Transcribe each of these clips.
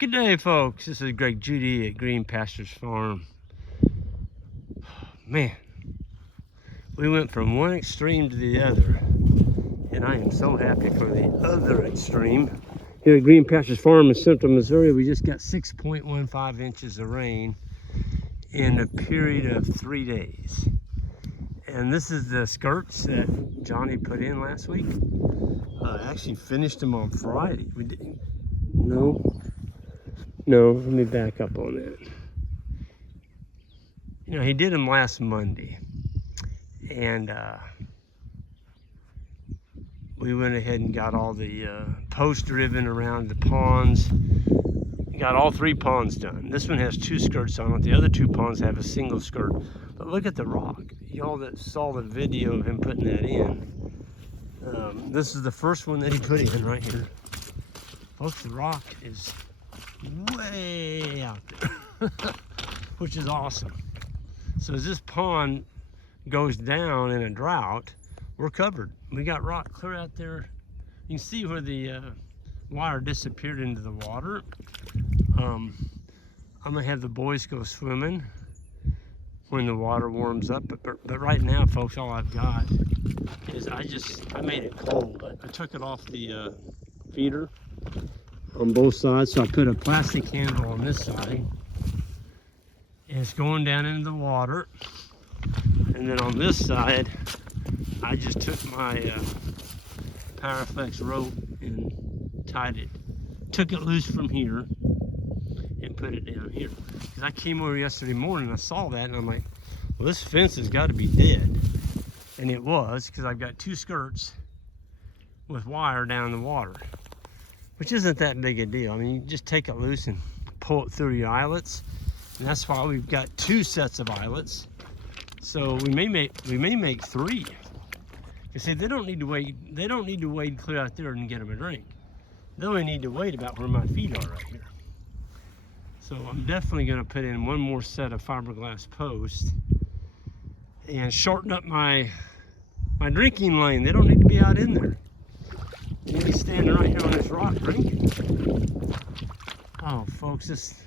Good day, folks. This is Greg Judy at Green Pastures Farm. Man, we went from one extreme to the other, and I am so happy for the other extreme. Here at Green Pastures Farm in Central Missouri, we just got 6.15 inches of rain in a period of 3 days. And this is the skirts that Johnny put in last week. I actually finished them on Friday. We didn't. No, let me back up on that. You know, he did them last Monday, and we went ahead and got all the posts driven around the ponds. Got all 3 ponds done. This one has 2 skirts on it. The other 2 ponds have a single skirt. But look at the rock. Y'all that saw the video of him putting that in, this is the first one that he put in right here. Folks, the rock is way out there, which is awesome. So as this pond goes down in a drought, we're covered. We got rock clear out there. You can see where the wire disappeared into the water. I'm gonna have the boys go swimming when the water warms up, but right now, folks, all I've got is I made it cold. I took it off the feeder on both sides, so I put a plastic handle on this side, and it's going down into the water. And then on this side, I just took my Powerflex rope and tied it, took it loose from here and put it down here. Because I came over yesterday morning and I saw that, and I'm like, well, this fence has got to be dead. And it was, because I've got 2 skirts with wire down in the water, which isn't that big a deal. I mean, you just take it loose and pull it through your eyelets, and that's why we've got 2 sets of eyelets. So we may make 3. You see, they don't need to wade clear out there and get them a drink. They only need to wait about where my feet are right here. So I'm definitely going to put in 1 more set of fiberglass posts and shorten up my drinking lane. They don't need to be out in there. They need to be standing right here on this rock drinking. Oh, folks,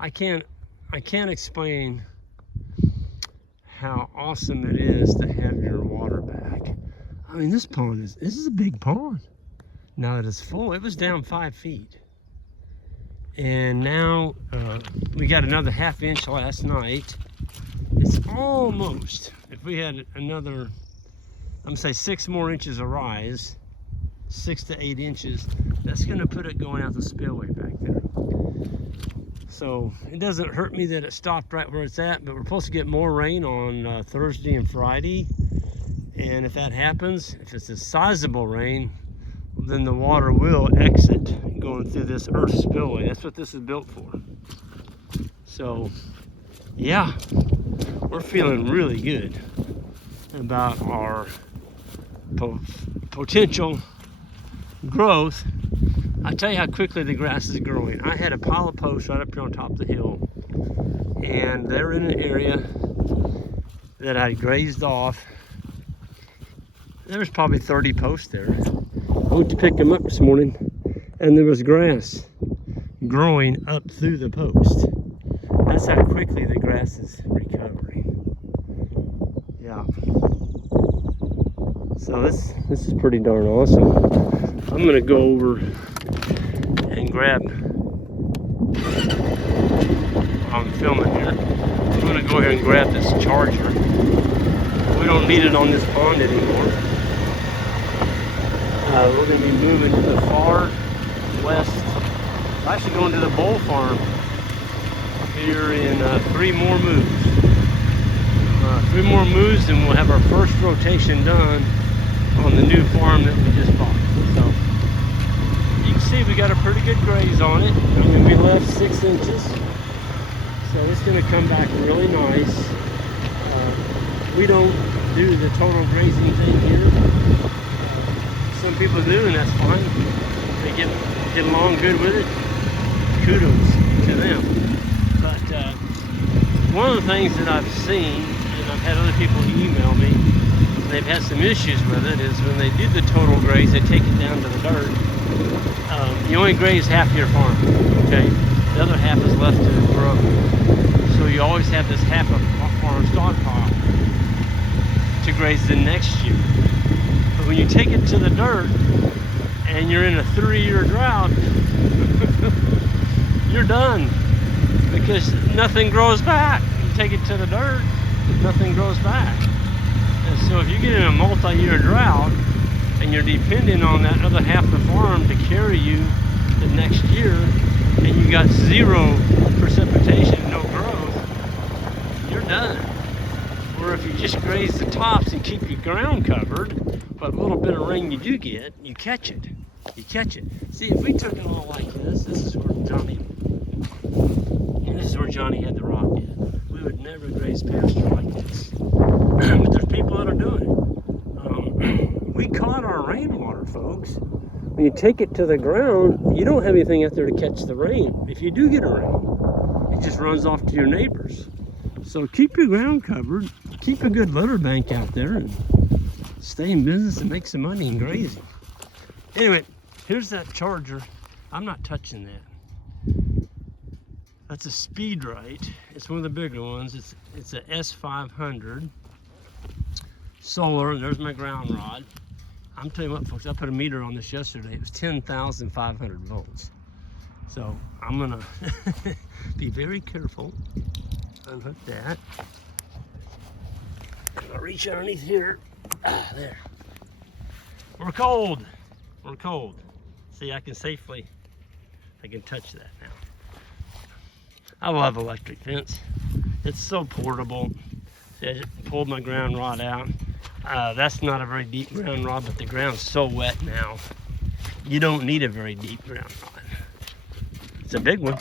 I can't explain how awesome it is to have your water back. I mean, this is a big pond. Now that it's full, it was down 5 feet. And now we got another ½ inch last night. It's almost, if we had another, I'm gonna say 6 more inches of rise, 6 to 8 inches, that's gonna put it going out the spillway back there. So it doesn't hurt me that it stopped right where it's at, but we're supposed to get more rain on Thursday and Friday. And if that happens, if it's a sizable rain, then the water will exit going through this earth spillway. That's what this is built for. So yeah, we're feeling really good about our potential growth. I tell you how quickly the grass is growing. I had a pile of posts right up here on top of the hill, and they're in an area that I grazed off. There was probably 30 posts there. I went to pick them up this morning, and there was grass growing up through the post. That's how quickly the grass is recovering. Yeah. So this is pretty darn awesome. I'm gonna go over and grab, I'm filming here, I'm gonna go ahead and grab this charger. We don't need it on this pond anymore. We're gonna be moving to the far west. We're actually going to the bull farm here in 3 more moves. 3 more moves and we'll have our first rotation done on the new farm that we just bought. So you can see we got a pretty good graze on it. I mean, we left 6 inches, so it's going to come back really nice. We don't do the total grazing thing here. Some people do, and that's fine. They get along good with it. Kudos to them. But one of the things that I've seen, and I've had other people email me, they've had some issues with it, is when they do the total graze, they take it down to the dirt. You only graze half your farm, okay? The other half is left to grow. So you always have this half of farm stockpile to graze the next year. But when you take it to the dirt and you're in a 3-year drought, you're done, because nothing grows back. You take it to the dirt, nothing grows back. And so if you get in a multi-year drought and you're depending on that other half of the farm to carry you the next year, and you got 0 precipitation, no growth, you're done. Or if you just graze the tops and keep your ground covered, but a little bit of rain you do get, you catch it. You catch it. See, if we took it all like this, this is where Johnny had the rock in. We would never graze pasture like this. But there's people that are doing it. We caught our rainwater, folks. When you take it to the ground, you don't have anything out there to catch the rain. If you do get a rain, it just runs off to your neighbors. So keep your ground covered, keep a good litter bank out there, and stay in business and make some money in grazing. Anyway, here's that charger. I'm not touching that. That's a Speed Right. It's one of the bigger ones. It's a S500 solar. There's my ground rod. I'm telling you what, folks, I put a meter on this yesterday. It was 10,500 volts. So I'm gonna be very careful. Unhook that. I'm gonna reach underneath here. There. We're cold. We're cold. See, I can touch that now. I love electric fence. It's so portable. See, I just pulled my ground rod out. That's not a very deep ground rod, but the ground's so wet now. You don't need a very deep ground rod. It's a big one.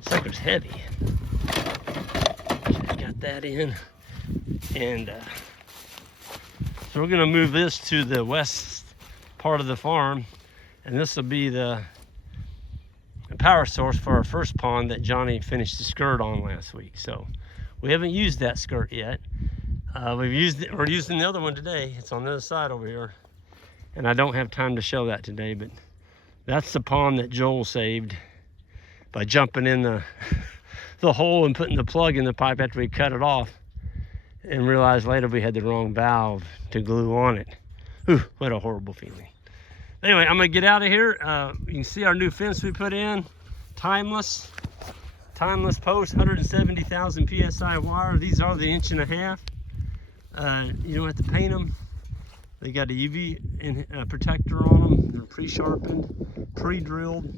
Sucker's heavy. Got that in. And so we're gonna move this to the west part of the farm, and this will be the power source for our first pond that Johnny finished the skirt on last week. So we haven't used that skirt yet. We're using the other one today. It's on the other side over here, and I don't have time to show that today, but that's the pond that Joel saved by jumping in the hole and putting the plug in the pipe after we cut it off, and realized later we had the wrong valve to glue on it. Whew, what a horrible feeling. Anyway, I'm gonna get out of here. You can see our new fence we put in, timeless post, 170,000 PSI wire. These are the 1.5 inch. You don't have to paint them. They got a UV protector on them. They're pre-sharpened, pre-drilled.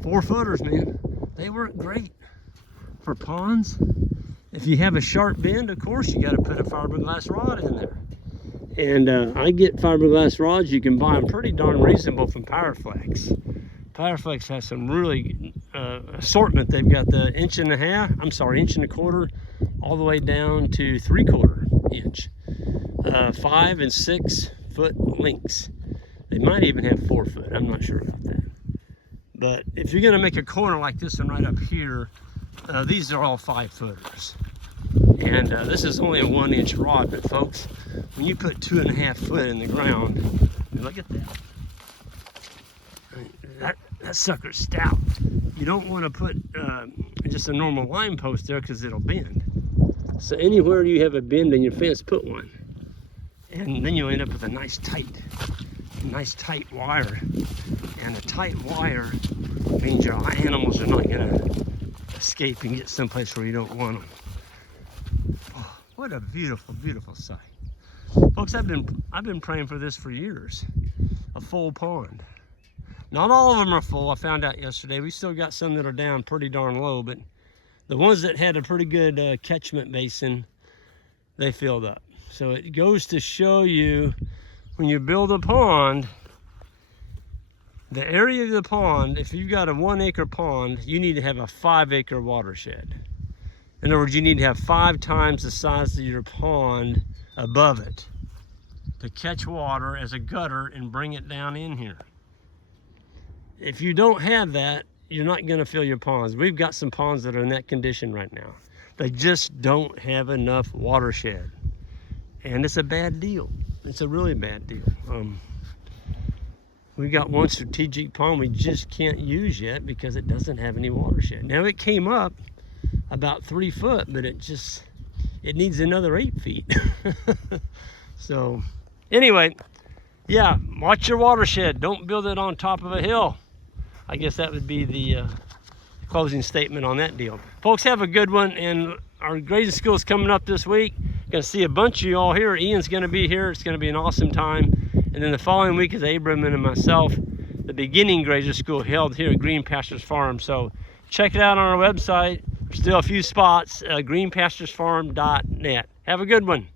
4-footers, man. They work great for ponds. If you have a sharp bend, of course, you got to put a fiberglass rod in there. And I get fiberglass rods. You can buy them pretty darn reasonable from Powerflex. Powerflex has some really assortment. They've got the 1.5 inch, all the way down to 3/4 inch. 5 and 6 foot lengths. They might even have 4 foot. I'm not sure about that. But if you're gonna make a corner like this one right up here, these are all 5-footers. And this is only a 1-inch rod, but folks, when you put 2.5 foot in the ground, look at that. That sucker's stout. You don't want to put just a normal line post there because it'll bend. So anywhere you have a bend in your fence, put one. And then you'll end up with a nice tight wire. And a tight wire means your animals are not gonna escape and get someplace where you don't want them. Oh, what a beautiful, beautiful sight. Folks, I've been praying for this for years. A full pond. Not all of them are full, I found out yesterday. We still got some that are down pretty darn low, but the ones that had a pretty good catchment basin, they filled up. So it goes to show you, when you build a pond, the area of the pond, if you've got a 1-acre pond, you need to have a 5-acre watershed. In other words, you need to have 5 times the size of your pond above it to catch water as a gutter and bring it down in here. If you don't have that, you're not gonna fill your ponds. We've got some ponds that are in that condition right now. They just don't have enough watershed. And it's a bad deal. It's a really bad deal. We got one strategic pond we just can't use yet because it doesn't have any watershed. Now it came up about 3 foot, but it needs another 8 feet. So anyway, yeah, watch your watershed. Don't build it on top of a hill. I guess that would be the closing statement on that deal. Folks, have a good one, and our grazing school is coming up this week. Gonna see a bunch of you all here. Ian's gonna be here. It's gonna be an awesome time. And then the following week is Abram and myself, the beginning grazing school held here at Green Pastures Farm. So check it out on our website. There's still a few spots, greenpasturesfarm.net. Have a good one.